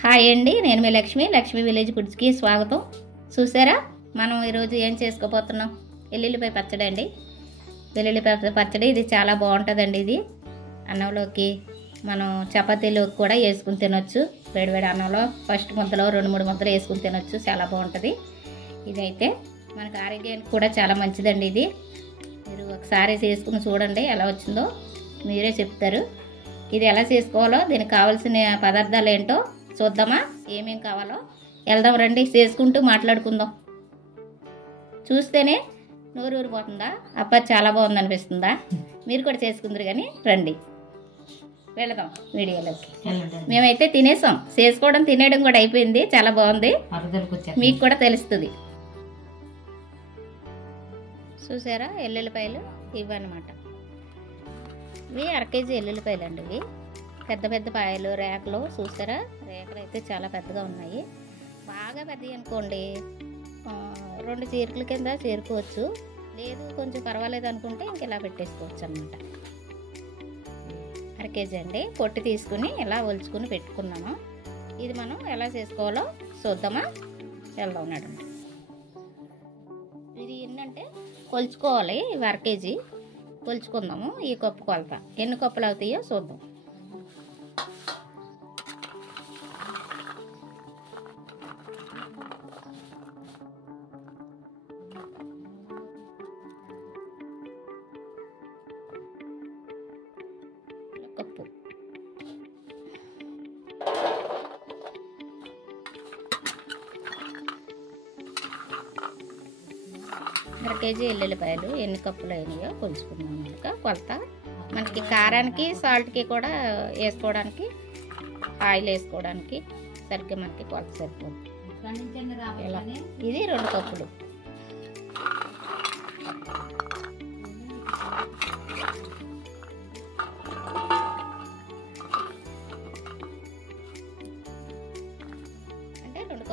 Hi అండి, నేను మీ Lakshmi village ఫుడ్స్కి స్వాగతం. చూసారా, మనం ఈరోజు ఏం చేసుకోబోతున్నాం? వెల్లుల్లిపాయ పచ్చడి అండి. వెల్లుల్లిపాయ పచ్చడి ఇది చాలా బాగుంటుందండి. ఇది అన్నంలోకి, మనం చపాతీలోకి కూడా వేసుకుని తినొచ్చు. వేడివేడి అన్నంలో ఫస్ట్ ముద్దలో 2-3 ముద్దలు వేసుకుని తినొచ్చు. చాలా బాగుంటుంది. ఇదైతే మనకు ఆరోగ్యానికి కూడా చాలా మంచిదండి. ఇది మీరు ఒకసారి చేసుకుని చూడండి, ఎలా వచ్చిందో మీరే చెప్తారు. ఇది ఎలా చేసుకోవాలో, దీనికి కావాల్సిన పదార్థాలు ఏంటో చూద్దామా? ఏమేం కావాలో వెళ్దాం రండి, చేసుకుంటూ మాట్లాడుకుందాం. చూస్తేనే నోరు ఊరిపోతుందా? అబ్బా చాలా బాగుంది అనిపిస్తుందా? మీరు కూడా చేసుకుందరు కానీ రండి, వెళదాం వీడియోలోకి. మేమైతే తినేసాం, చేసుకోవడం తినేయడం కూడా అయిపోయింది. చాలా బాగుంది, మీకు కూడా తెలుస్తుంది. చూసారా, ఎల్లుల్లిపాయలు ఇవన్నమాట. ఇవి 1/2 కేజీ ఎల్లుల్లిపాయలు అండి. ఇవి పెద్ద పెద్ద పాయలు, రేకలు. చూసారా, రేకలు అయితే చాలా పెద్దగా ఉన్నాయి. బాగా పెద్దవి అనుకోండి 2 చీరకుల కింద చేరుకోవచ్చు. లేదు కొంచెం పర్వాలేదు అనుకుంటే ఇంక ఇలా పెట్టేసుకోవచ్చు అన్నమాట. 1/2 కేజీ అండి. పొట్టు తీసుకుని ఇలా ఒలుచుకుని పెట్టుకున్నాము. ఇది మనం ఎలా చేసుకోవాలో చూద్దామా? వెళ్దాం నడండి. ఇది ఏంటంటే కొలుచుకోవాలి. 1/2 కేజీ కొలుచుకుందాము. ఈ కప్పు కొలత ఎన్ని కప్పులు అవుతాయో చూద్దాం. కప్పు 1/2 కేజీ ఎల్లుల్లిపాయలు ఎన్ని కప్పులు అయినాయో కొలుచుకున్నాం. కనుక కొలత మనకి కారానికి, సాల్ట్కి కూడా వేసుకోవడానికి, ఆయిల్ వేసుకోవడానికి సరిగ్గా మనకి కొలత సరిపోతుంది. ఇది 2 కప్పులు. అంటే 2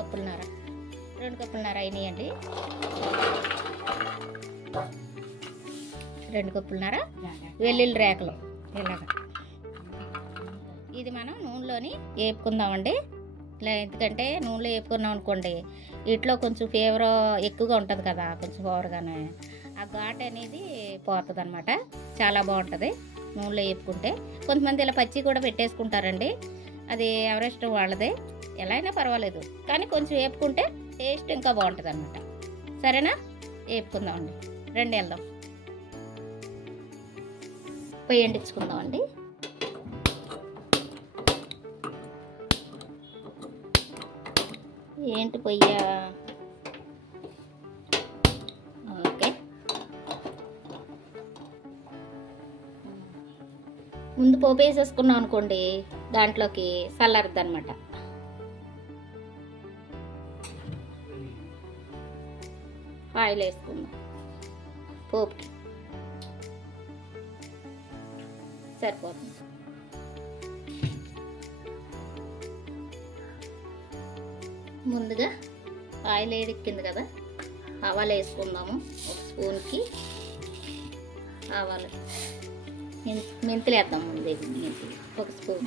కప్పులన్నర అయినాయండి. 2 కప్పులన్నర వెల్లుల్లి రేకలు ఇలాగా. ఇది మనం నూనెలోని వేపుకుందామండి. ఇలా ఎందుకంటే నూనెలో వేపుకున్నాం అనుకోండి, వీటిలో కొంచెం ఫేవర్ ఎక్కువగా ఉంటుంది కదా, కొంచెం ఫేవర్గానే ఆ ఘాట్ అనేది పోతుంది అనమాట. చాలా బాగుంటుంది నూనెలో వేపుకుంటే. కొంతమంది ఇలా పచ్చి కూడా పెట్టేసుకుంటారండి, అది ఎవరిష్టం వాళ్ళదే. ఎలా అయినా పర్వాలేదు, కానీ కొంచెం వేపుకుంటే టేస్ట్ ఇంకా బాగుంటుంది అనమాట. సరేనా, వేపుకుందామండి. రండి వెళ్దాం. పొయ్యి అంటించుకుందామండి. ఏంటి పొయ్య? ఓకే, ముందు పోపు వేసేసుకున్నాం అనుకోండి, దాంట్లోకి చల్లారుద్ది అనమాట. ఆయిల్ వేసుకుందాం పోపుకి, సరిపోతుంది. ముందుగా ఆయిల్ వేడెక్కింది కదా, ఆవాలు వేసుకుందాము. 1 స్పూన్కి ఆవాలు, మెంతులు వేద్దాం. ముందు మెంతులు 1 స్పూన్,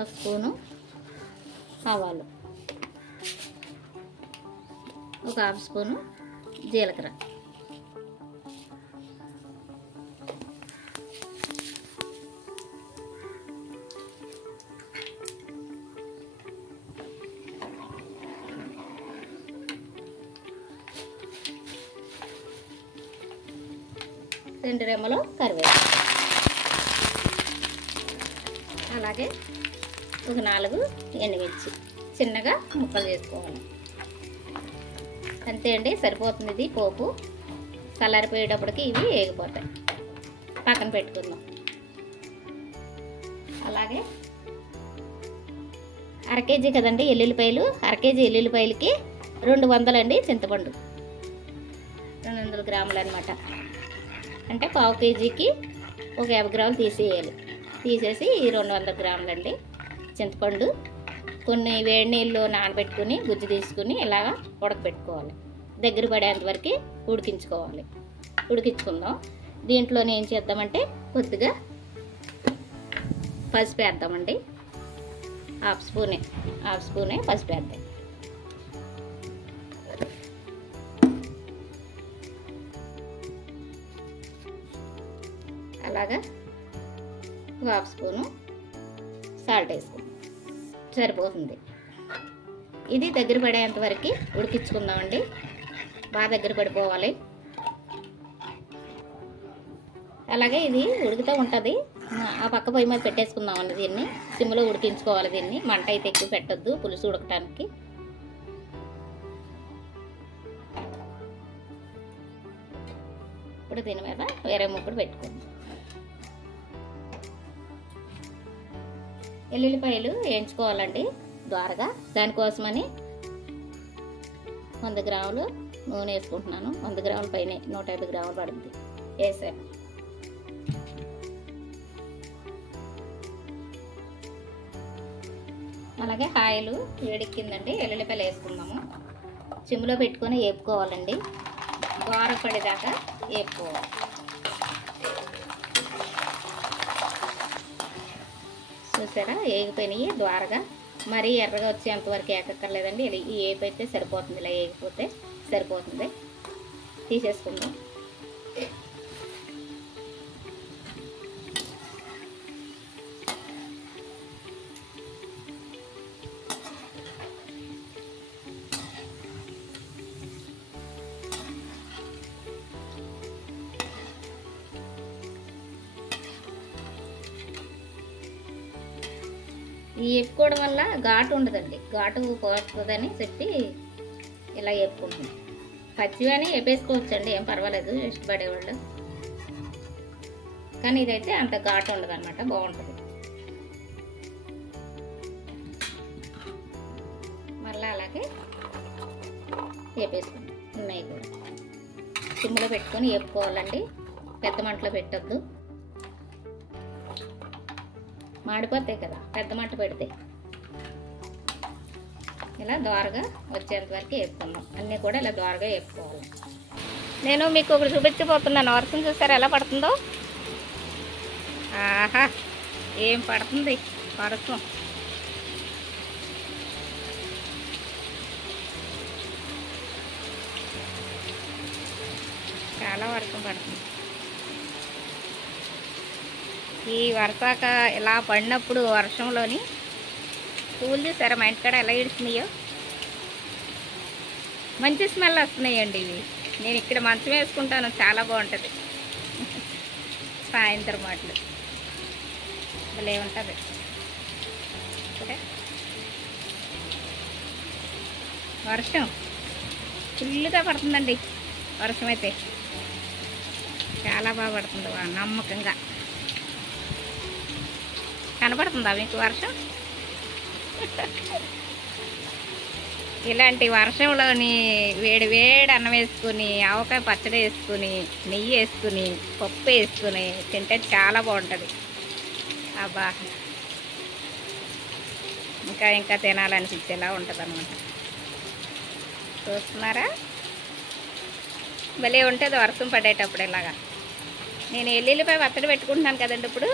ఒక స్పూను ఆవాలు, ఒక 1/2 స్పూను జీలకర్ర, రెండు రెమ్మలు కరివేపాకు, అలాగే ఒక 4 ఎండుమిర్చి చిన్నగా ముక్కలు చేసుకోవాలి. అంతే అండి, సరిపోతుంది. ఇది పోపు చల్లారిపోయేటప్పటికి ఇవి వేగిపోతాయి. పక్కన పెట్టుకుందాం. అలాగే 1/2 కేజీ కదండి ఎల్లుల్లిపాయలు. 1/2 కేజీ ఎల్లుల్లిపాయలకి 200 అండి చింతపండు, 200 గ్రాములు అనమాట. అంటే 1/2 కేజీకి ఒక 50 గ్రాములు తీసేయాలి. తీసేసి 200 గ్రాములు అండి చింతపండు. కొన్ని వేడి నీళ్ళు నానబెట్టుకుని గుజ్జు తీసుకుని ఇలాగా ఉడకబెట్టుకోవాలి. దగ్గర పడేంత వరకు ఉడికించుకుందాం. దీంట్లోనే ఏం చేద్దామంటే కొద్దిగా పసుపు వేద్దామండి. హాఫ్ స్పూనే పసుపు వేద్దాం. అలాగా హాఫ్ స్పూను సాల్ట్ వేసుకుందాం, సరిపోతుంది. ఇది దగ్గర పడేంత వరకు ఉడికించుకుందామండి. బాగా దగ్గర పడిపోవాలి. అలాగే ఇది ఉడుకుతూ ఉంటుంది. ఆ పక్క పొయ్యి మీద పెట్టేసుకుందామండి. దీన్ని సిమ్లో ఉడికించుకోవాలి. దీన్ని మంట అయితే ఎక్కువ పెట్టద్దు పులుసు ఉడకటానికి. ఇప్పుడు దీని మీద వేరే ముప్పుడు పెట్టుకుందాం. ఎల్లుల్లిపాయలు వేయించుకోవాలండి ద్వారగా. దానికోసమని 100 గ్రాములు నూనె వేసుకుంటున్నాను. 100 గ్రాముల పైన 150 గ్రాములు పడుతుంది వేసాను. అలాగే ఆయిల్ వేడెక్కిందండి. ఎల్లుల్లిపాయలు వేసుకుందాము. సిమ్లో పెట్టుకొని వేపుకోవాలండి. ద్వార పడేదాకా వేపుకోవాలి. చూసారా వేగిపోయినాయి ద్వారగా. మరీ ఎర్రగా వచ్చేంతవరకు ఏకక్కర్లేదండి. ఈ వేపు అయితే సరిపోతుంది. ఇలా వేగిపోతే సరిపోతుంది. తీసేసుకుందాం. ఈ వేపుకోవడం వల్ల ఘాటు ఉండదండి. ఘాటు పోతుందని చెప్పి ఇలా వేపుకుంటుంది. పచ్చివని వేపేసుకోవచ్చండి, ఏం పర్వాలేదు ఇష్టపడేవాళ్ళు. కానీ ఇదైతే అంత ఘాటు ఉండదు అనమాట, బాగుంటుంది. మళ్ళీ అలాగే వేపేసుకుంటాం. ఉన్నాయి కూడా సిమ్లో పెట్టుకొని వేపుకోవాలండి. పెద్ద మంటలో పెట్టద్దు, మాడిపోతాయి కదా పెద్ద మంట పెడితే. ఇలా దోరగా వచ్చేంత వరకు వేపుకుందాం. అన్నీ కూడా ఇలా దోరగా వేపుకోవాలి. నేను మీకు ఒకటి చూపించబోతున్నాను. వర్షం చూసారా ఎలా పడుతుందో? ఆహా, ఏం పడుతుంది వర్షం. చాలా వర్షం పడుతుంది. ఈ వర్షాక ఇలా పడినప్పుడు వర్షంలోని పూలు చూసారా మా ఇంటికాడ ఎలా ఇడుస్తున్నాయో. మంచి స్మెల్ వస్తున్నాయండి ఇవి. నేను ఇక్కడ మంచం వేసుకుంటాను, చాలా బాగుంటుంది. సాయంత్రం మాటలు భలే ఉంటుంది. వర్షం ఫుల్గా పడుతుందండి. వర్షం అయితే చాలా బాగా పడుతుంది, నమ్మకంగా. కనపడుతుందా మీకు వర్షం? ఇలాంటి వర్షంలోని వేడి వేడి అన్నం వేసుకుని, ఆవకాయ పచ్చడి వేసుకుని, నెయ్యి వేసుకుని, పప్పు వేసుకుని తింటే చాలా బాగుంటుంది. అబ్బా, ఇంకా తినాలనిపించేలా ఉంటుంది అన్నమాట. చూస్తున్నారా భలే ఉంటుంది వర్షం పడేటప్పుడు ఇలాగా. నేను ఎల్లుల్లిపాయ పచ్చడి పెట్టుకుంటున్నాను కదండి ఇప్పుడు.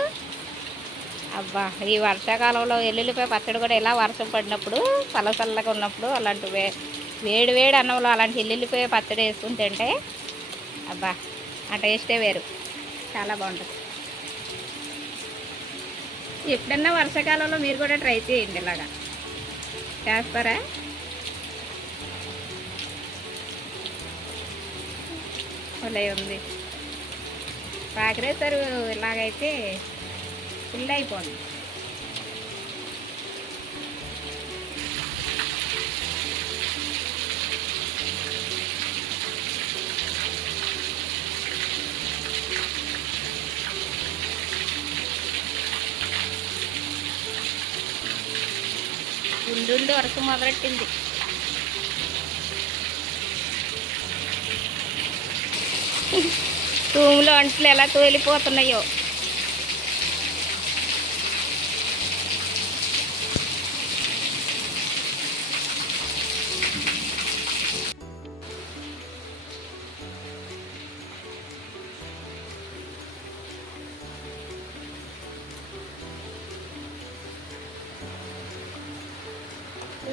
అబ్బా, ఈ వర్షాకాలంలో ఎల్లుల్లిపాయ పచ్చడి కూడా ఇలా వర్షం పడినప్పుడు చల్లగా ఉన్నప్పుడు అలాంటి వేడి వేడి అన్నంలో అలాంటి ఎల్లుల్లిపాయ పచ్చడి వేసుకుని తింటే అబ్బా ఆ టేస్టే వేరు, చాలా బాగుంటుంది. ఎప్పుడన్నా వర్షాకాలంలో మీరు కూడా ట్రై చేయండి. ఇలాగా చేస్తారా? భలే ఉంది. కాకరేసారు ఇలాగైతే ఫుల్ అయిపోయింది. ఉండి వర్షం మొదలెట్టింది. రూమ్లో అంట్లు ఎలా తోలిపోతున్నాయో.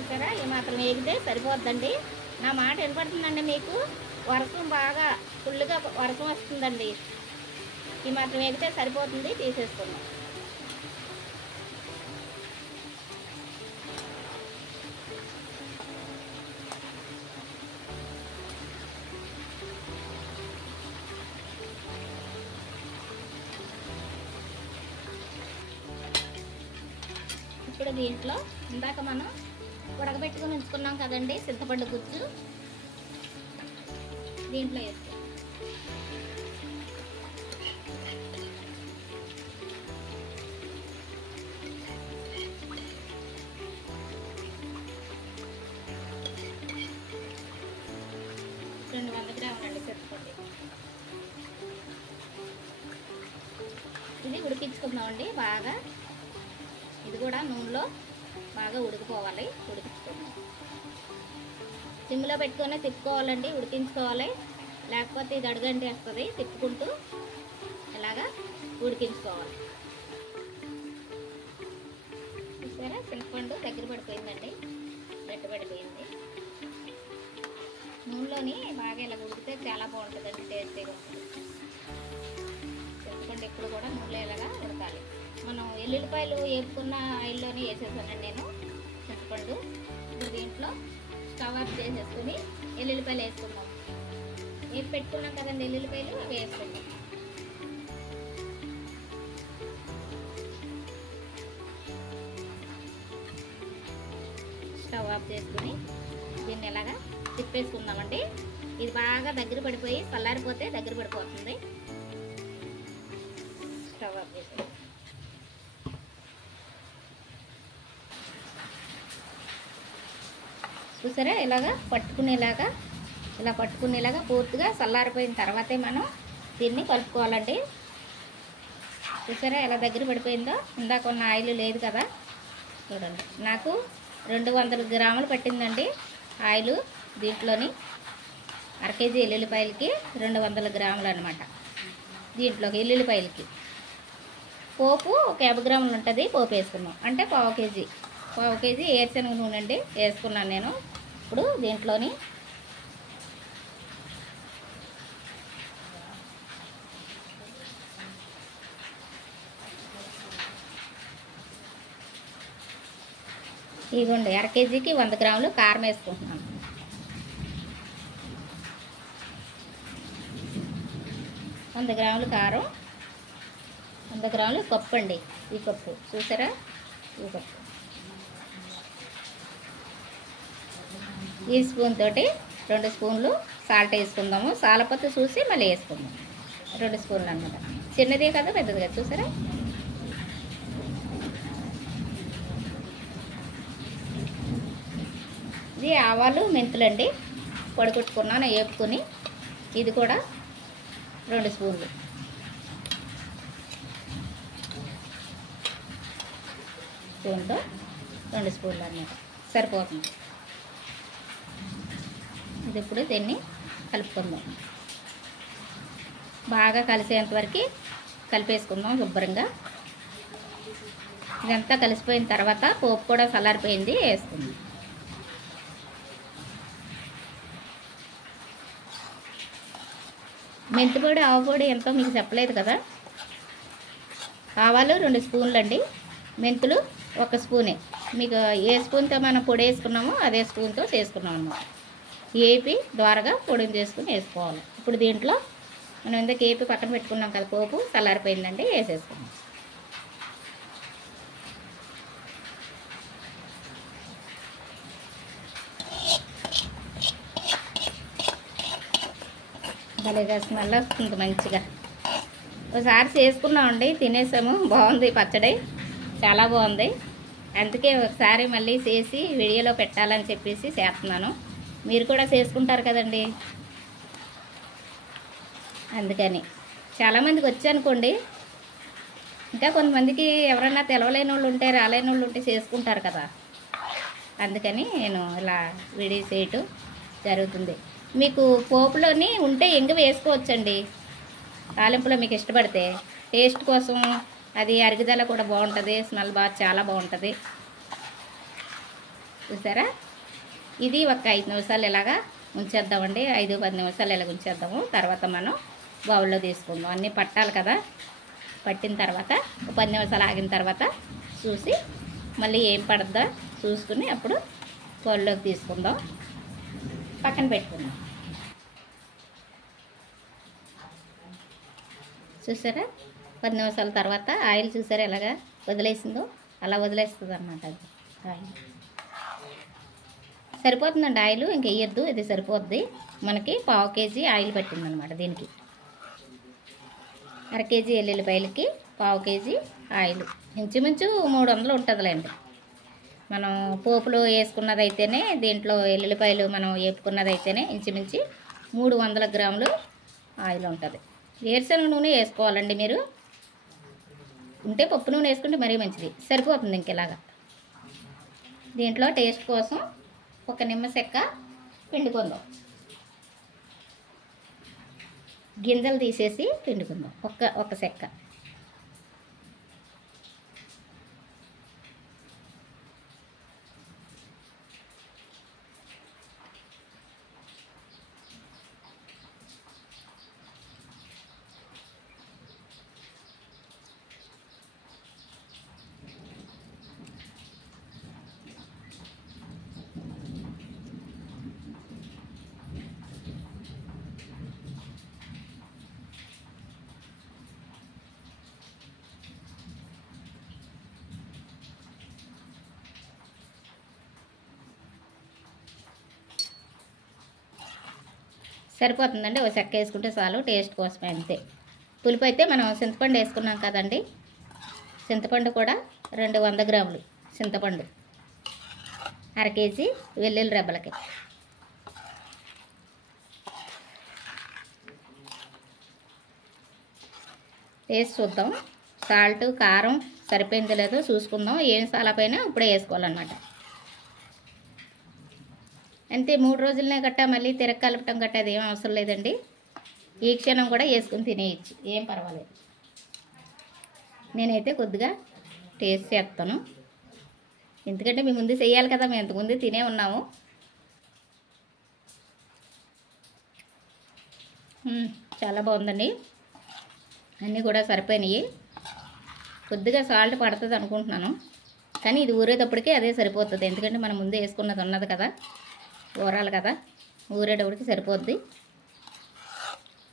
చూసారా, ఈ మాత్రం వేగితే సరిపోద్దండి. నా మాట వినపడుతుందండి మీకు? వర్షం బాగా ఫుల్గా వర్షం వస్తుందండి. ఈ మాత్రం వేగితే సరిపోతుంది, తీసేసుకుందాం. ఇప్పుడు దీంట్లో ఇందాక మనం ఉడకబెట్టుకుని ఉంచుకున్నాం కదండి చింతపండు గుజ్జు, దీంట్లో వేస్తాం. గ్రాములండి చింతపండు. ఇది ఉడికించుకుందామండి బాగా. ఇది కూడా నూనెలో బాగా ఉడికిపోవాలి. ఉడికించుకుందాం. సిమ్లో పెట్టుకొని తిప్పుకోవాలండి, ఉడికించుకోవాలి. లేకపోతే ఇది అడుగంటి వస్తుంది. తిప్పుకుంటూ ఇలాగా ఉడికించుకోవాలి. చూసారా, చింతపండు దగ్గర పడిపోయిందండి, గట్టిపడిపోయింది. నూనెలోని బాగా ఇలా ఉడికితే చాలా బాగుంటుందండి, టేస్టీగా ఉంటుంది. చింతపండు ఎప్పుడు కూడా నూనెలో ఇలాగా ఉడకాలి. మనం ఎల్లుల్లిపాయలు వేపుకున్న ఆయిల్లోనే వేసేసానండి నేను చింతపండు. ఇప్పుడు దీంట్లో స్టవ్ ఆఫ్ చేసేసుకుని ఎల్లుల్లిపాయలు వేసుకుందాం. వేసి పెట్టుకున్నాం కదండి ఎల్లుల్లిపాయలు, అవి వేసుకుందాం. స్టవ్ ఆఫ్ చేసుకుని దీన్ని ఎలాగా తిప్పేసుకుందామండి. ఇది బాగా దగ్గర పడిపోయి చల్లారిపోతే దగ్గర పడిపోతుంది. స్టవ్ ఆఫ్ చేసి చూసారా, ఇలాగా పట్టుకునేలాగా ఇలా పట్టుకునేలాగా పూర్తిగా చల్లారిపోయిన తర్వాతే మనం దీన్ని కలుపుకోవాలండి. చూసారా ఎలా దగ్గర పడిపోయిందో. ఇందాక ఉన్న ఆయిల్ లేదు కదా, చూడండి. నాకు 200 గ్రాములు పట్టిందండి ఆయిల్. దీంట్లోని అరకేజీ ఎల్లుల్లిపాయలకి 200 గ్రాములు అనమాట. దీంట్లోకి ఎల్లుల్లిపాయలకి పోపు ఒక 50 గ్రాములు ఉంటుంది. పోపు వేసుకున్నాం అంటే పావు కేజీ ఏరుశనగ నూనె అండి వేసుకున్నాను నేను. ఇప్పుడు దీంట్లోని ఇదిగోండి, అర కేజీకి 100 గ్రాములు కారం వేసుకుంటున్నాను. వంద గ్రాములు కారం, 100 గ్రాములు కప్పు అండి. ఈ కప్పు చూసారా, ఈ కప్పు. ఈ స్పూన్ తోటి 2 స్పూన్లు సాల్ట్ వేసుకుందాము. సాలపత్తి చూసి మళ్ళీ వేసుకుందాం. 2 స్పూన్లు అన్నమాట. చిన్నదే కదా పెద్దది కదా, చూసారా. ఇది ఆవాలు మెంతులండి, పొడికొట్టుకున్నాను వేపుకొని. ఇది కూడా 2 స్పూన్లు. స్పూన్తో 2 స్పూన్లు అన్నమాట సరిపోతుంది. ఇది ఇప్పుడు దీన్ని కలుపుకుందాం. బాగా కలిసేంత వరకు కలిపేసుకుందాం శుభ్రంగా. ఇదంతా కలిసిపోయిన తర్వాత పోపు కూడా చల్లారిపోయింది, వేసుకుందాం. మెంతిపొడి ఆవుపొడి ఎంతో మీకు చెప్పలేదు కదా. ఆవాలు 2 స్పూన్లు అండి, మెంతులు 1 స్పూనే. మీకు ఏ స్పూన్తో మనం పొడి వేసుకున్నామో అదే స్పూన్తో చేసుకున్నాం అన్నమాట. ఏపి ద్వారగా పొడిని చేసుకుని వేసుకోవాలి. ఇప్పుడు దీంట్లో మనం ఇందాక ఏపి పక్కన పెట్టుకున్నాం కదా, పోపు చల్లారిపోయిందండి, వేసేసుకున్నాం. భలేగా స్మెల్ వస్తుంది మంచిగా. ఒకసారి చేసుకున్నామండి, తినేసాము, బాగుంది పచ్చడి, చాలా బాగుంది. అందుకే ఒకసారి మళ్ళీ చేసి వీడియోలో పెట్టాలని చెప్పేసి చేస్తున్నాను. మీరు కూడా చేసుకుంటారు కదండి, అందుకని. చాలామందికి వచ్చనుకోండి, ఇంకా కొంతమందికి ఎవరైనా తెలవలేని వాళ్ళు ఉంటే, రాలేని వాళ్ళు ఉంటే చేసుకుంటారు కదా, అందుకని నేను ఇలా వీడియో చేయటం జరుగుతుంది. మీకు పోపులోని ఉంటే ఇంగు వేసుకోవచ్చండి తాలింపులో, మీకు ఇష్టపడితే. టేస్ట్ కోసం అది అరుగుదల కూడా బాగుంటుంది, స్మెల్ చాలా బాగుంటుంది. చూసారా? ఇది ఒక 5 నిమిషాలు ఇలాగా ఉంచేద్దామండి. 5-10 నిమిషాలు ఇలాగ ఉంచేద్దాము. తర్వాత మనం బౌల్లో తీసుకుందాం. అన్నీ పట్టాలి కదా. పట్టిన తర్వాత 10 నిమిషాలు ఆగిన తర్వాత చూసి మళ్ళీ ఏం పడద్దా చూసుకుని అప్పుడు బౌల్లోకి తీసుకుందాం. పక్కన పెట్టుకుందాం. చూసారా? 10 నిమిషాల తర్వాత ఆయిల్ చూసారా ఎలాగా వదిలేసిందో? అలా వదిలేస్తుంది అన్నమాట. అది ఆయిల్ సరిపోతుందండి. ఆయిల్ ఇంక వేయద్దు, ఇది సరిపోద్ది. మనకి 1/2 కేజీ ఆయిల్ పట్టిందనమాట దీనికి. 1/2 కేజీ ఎల్లుల్లిపాయలకి 1/2 కేజీ ఆయిల్, ఇంచుమించు 300 ఉంటుందిలేండి. మనం పోపులో వేసుకున్నదైతేనే, దీంట్లో ఎల్లుల్లిపాయలు మనం వేపుకున్నదైతేనే ఇంచుమించి 300 గ్రాములు ఆయిల్ ఉంటుంది. వేరుశనగ నూనె వేసుకోవాలండి మీరు. ఉంటే పప్పు నూనె వేసుకుంటే మరీ మంచిది. సరిపోతుంది ఇంకెలాగా. దీంట్లో టేస్ట్ కోసం ఒక నిమ్మ చెక్క పిండుకుందాం. గింజలు తీసేసి పిండుకుందాం. ఒక చెక్క. సరిపోతుందండి. ఒక చెక్క వేసుకుంటే చాలు, టేస్ట్ కోసమే అంతే. పులుపు అయితే మనం చింతపండు వేసుకున్నాం కదండి. చింతపండు కూడా 200 గ్రాములు చింతపండు, 1/2 కేజీ వెల్లుల్లి రెబ్బలకి. వేసి చూద్దాం. సాల్ట్ కారం సరిపోయిందో లేదో చూసుకుందాం. ఏం సాలపైన ఇప్పుడే వేసుకోవాలన్నమాట. అంతే. 3 రోజులనే గట్టా మళ్ళీ తిరగకలపటం గట్టా అది ఏం అవసరం లేదండి. ఈ క్షణం కూడా వేసుకుని తినేయచ్చు, ఏం పర్వాలేదు. నేనైతే కొద్దిగా టేస్ట్ చేస్తాను, ఎందుకంటే మీ ముందు చేయాలి కదా. మేము ఇంతకుముందు తినే ఉన్నాము. చాలా బాగుందండి. అన్నీ కూడా సరిపోయినాయి. కొద్దిగా సాల్ట్ పడుతుంది అనుకుంటున్నాను, కానీ ఇది ఊరేటప్పటికే అదే సరిపోతుంది. ఎందుకంటే మనం ముందు వేసుకున్నది ఉన్నది కదా, ఊరాలి కదా. ఊరేటప్పటికి సరిపోద్ది.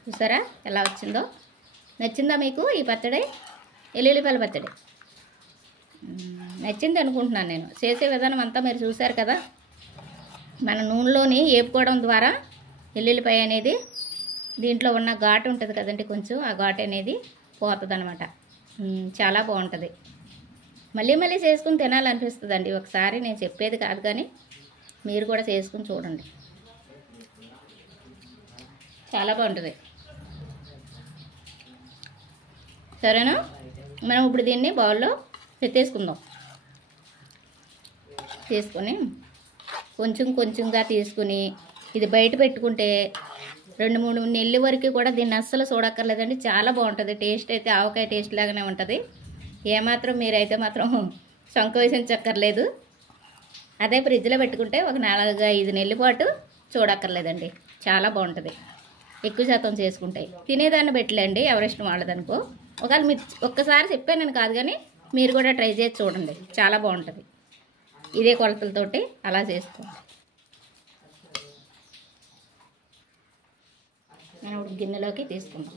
చూసారా ఎలా వచ్చిందో? నచ్చిందా మీకు ఈ పచ్చడి? ఎల్లుల్లిపాయల పచ్చడి నచ్చింది అనుకుంటున్నాను నేను. చేసే విధానం అంతా మీరు చూశారు కదా. మన నూనెలోని వేపుకోవడం ద్వారా ఎల్లుల్లిపాయ అనేది దీంట్లో ఉన్న ఘాటు ఉంటుంది కదండి, కొంచెం ఆ ఘాటు అనేది పోతుంది అనమాట. చాలా బాగుంటుంది. మళ్ళీ మళ్ళీ చేసుకుని తినాలనిపిస్తుందండి. ఒకసారి నేను చెప్పేది కాదు, కానీ మీరు కూడా చేసుకుని చూడండి. చాలా బాగుంటుంది. సరేనా? మనం ఇప్పుడు దీన్ని బౌల్లో పెట్టేసుకుందాం. తీసుకొని కొంచెం కొంచెంగా తీసుకుని ఇది బయట పెట్టుకుంటే 2-3 నెలల వరకు కూడా దీన్ని అస్సలు చూడక్కర్లేదండి. చాలా బాగుంటుంది. టేస్ట్ అయితే ఆవకాయ టేస్ట్ లాగానే ఉంటుంది. ఏమాత్రం మీరైతే మాత్రం సంకోచించక్కర్లేదు. అదే ఫ్రిడ్జ్లో పెట్టుకుంటే ఒక 4-5 నెలల పాటు చూడక్కర్లేదండి. చాలా బాగుంటుంది. ఎక్కువ శాతం చేసుకుంటే తినేదాన్ని పెట్టలేండి, ఎవరిష్టం వాళ్ళదనుకో. ఒకవేళ మీరు ఒక్కసారి చెప్పాను నేను కాదు, కానీ మీరు కూడా ట్రై చేసి చూడండి. చాలా బాగుంటుంది. ఇదే కొలతలతోటి అలా చేసుకోండి. మనం ఇప్పుడు గిన్నెలోకి తీసుకుందాం.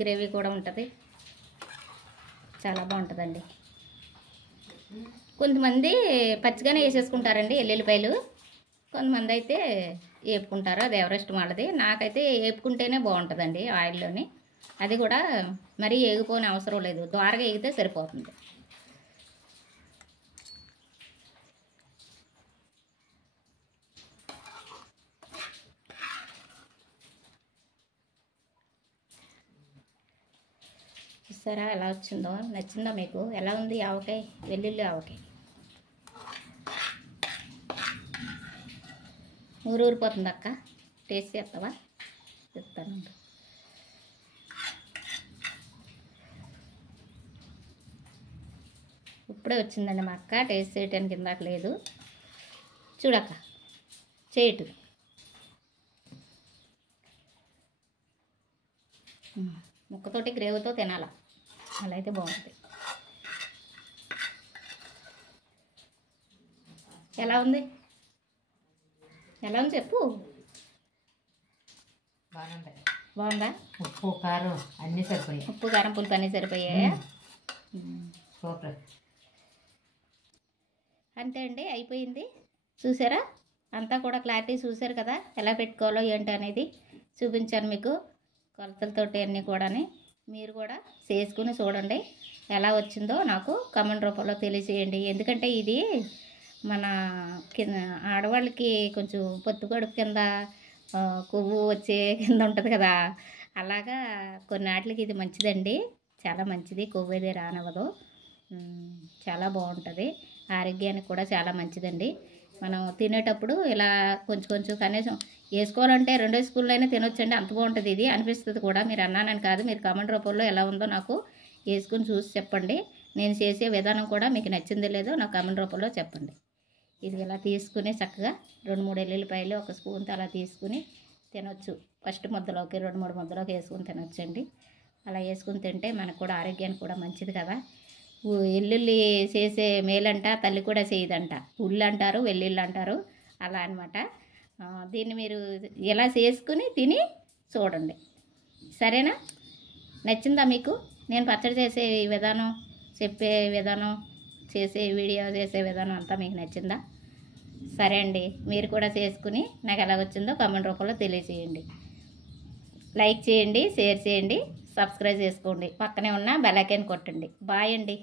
గ్రేవీ కూడా ఉంటుంది. చాలా బాగుంటుందండి. కొంతమంది పచ్చిగానే వేసేసుకుంటారండి ఎల్లుల్లిపాయలు, కొంతమంది అయితే వేపుకుంటారు. అది ఎవరిష్టం వాళ్ళది. నాకైతే వేపుకుంటేనే బాగుంటుందండి ఆయిల్లోని. అది కూడా మరీ వేగిపోని అవసరం లేదు, ద్వారగా వేగితే సరిపోతుంది. చూసారా ఎలా వచ్చిందో? నచ్చిందా మీకు? ఎలా ఉంది ఆవకాయ? వెల్లుల్లి ఆవకాయ ఊరిపోతుంది అక్క. టేస్ట్ చేస్తావా? చెప్తాను. ఇప్పుడే వచ్చిందండి మా అక్క. టేస్ట్ చేయటానికి ఇందాక లేదు. చూడక్క చేయటు. ముక్కతోటి గ్రేవీతో తినాలా, అలా అయితే బాగుంటుంది. ఎలా ఉంది? ఎలా ఉంది చెప్పు. బాగుందా? ఉప్పు కారం అన్నీ సరిపోయాయి. ఉప్పు కారం పులుపు అన్నీ సరిపోయాయా? సూపర్. అంతే అండి, అయిపోయింది. చూసారా? అంతా కూడా క్లారిటీ చూసారు కదా, ఎలా పెట్టుకోవాలో ఏంటి అనేది చూపించాను మీకు కొలతలతోటి అన్నీ కూడా. మీరు కూడా చేసుకుని చూడండి, ఎలా వచ్చిందో నాకు కామెంట్ రూపంలో తెలియజేయండి. ఎందుకంటే ఇది మన ఆడవాళ్ళకి కొంచెం పొత్తు కడుపు కింద కొవ్వు వచ్చే కింద ఉంటుంది కదా, అలాగా కొన్నిటికి ఇది మంచిదండి. చాలా మంచిది, కొవ్వు ఏదే రానవ్వదు. చాలా బాగుంటుంది, ఆరోగ్యానికి కూడా చాలా మంచిదండి. మనం తినేటప్పుడు ఇలా కొంచెం కొంచెం కనీసం వేసుకోవాలంటే 2 స్పూన్లు అయినా తినొచ్చండి, అంత బాగుంటుంది ఇది అనిపిస్తుంది కూడా. మీరు అన్నానని కాదు, మీరు కామెంట్ రూపంలో ఎలా ఉందో నాకు వేసుకుని చూసి చెప్పండి. నేను చేసే విధానం కూడా మీకు నచ్చింది లేదో నాకు కామెంట్ రూపంలో చెప్పండి. ఇది ఇలా తీసుకుని చక్కగా 2-3 ఎల్లుల్లిపాయలు 1 స్పూన్తో అలా తీసుకుని తినొచ్చు. ఫస్ట్ ముద్దలోకి 2-3 ముద్దలోకి వేసుకుని తినొచ్చండి. అలా వేసుకుని తింటే మనకు కూడా ఆరోగ్యానికి కూడా మంచిది కదా. ఎల్లుల్లి చేసే మేలంట తల్లి కూడా చేయదంట. ఉల్లి అంటారు, వెల్లుల్లి అంటారు, అలా అనమాట. దీన్ని మీరు ఎలా చేసుకుని తిని చూడండి, సరేనా? నచ్చిందా మీకు? నేను పచ్చడి చేసే విధానం, చెప్పే విధానం, చేసే వీడియో చేసే విధానం అంతా మీకు నచ్చిందా? సరే అండి, మీరు కూడా చేసుకుని నాకు ఎలా వచ్చిందో కామెంట్ రూపంలో తెలియజేయండి. లైక్ చేయండి, షేర్ చేయండి, సబ్స్క్రైబ్ చేసుకోండి, పక్కనే ఉన్న బెల్ ఐకాన్ కొట్టండి. బాయ్ అండి.